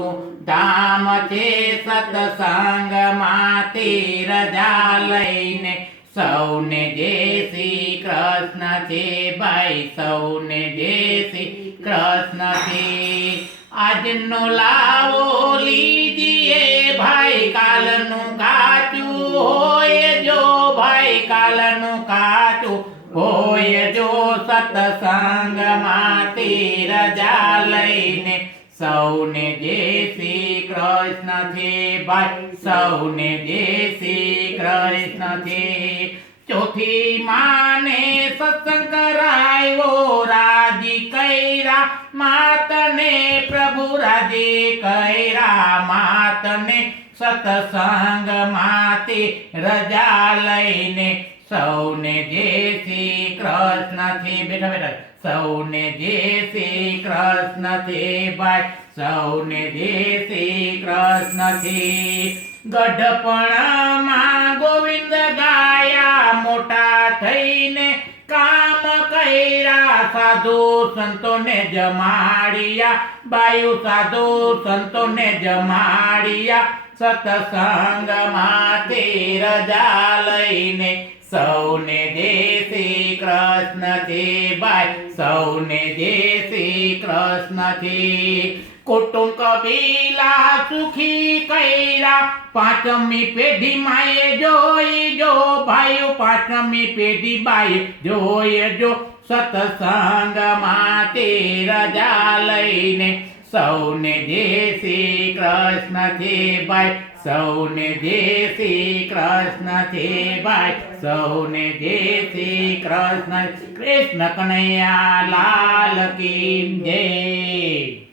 મોટું ધામ છે સત્સંગમાંથી રજા લઈને સૌને જય શ્રી કૃષ્ણ છે ભાઈ સૌને જય શ્રી કૃષ્ણ છે આજનો લાવો લીજીએ ભાઈ કાલનું કાચું હોય જો ભાઈ કાલનું કાચું હોય જો સત્સંગમાંથી રજા લઈને સૌને જય શ્રી કૃષ્ણ છે ભાઈ સૌને જય શ્રી કૃષ્ણ છે ચોથી માને સત્સંગ કરાયો રાજી કૈરા માતને પ્રભુ રાજી કૈરા માતને સત્સંગમાંથી રજા લઈને સૌને જય શ્રી કૃષ્ણ છે બેઠા બેઠા સૌને જય શ્રી કૃષ્ણ છે ભાઈ સૌને જય શ્રી કૃષ્ણ છે ગઢપણમાં ગોવિંદ ગાયા મોટા થઈને કામ કર્યા સાધુ સંતોને જમાડિયા બાયુ સાધુ સંતોને જમાડિયા સત્સંગમાંથી રજા લઈને સૌને જય શ્રી કૃષ્ણ છે ભાઈ સૌને જય શ્રી કૃષ્ણ છે કુટુંબ કબીલા સુખી કર્યા પાંચમી પેઢી માએ જોઈ જો ભાઈઓ પાંચમી પેઢી બાઈ જોઈ જો સત્સંગમાંથી રજા લઈને સૌને જય શ્રી કૃષ્ણ છે ભાઈ સૌને જય શ્રી કૃષ્ણ છે ભાઈ સૌને જય શ્રી કૃષ્ણ કૃષ્ણ કનૈયા લાલ કી જય।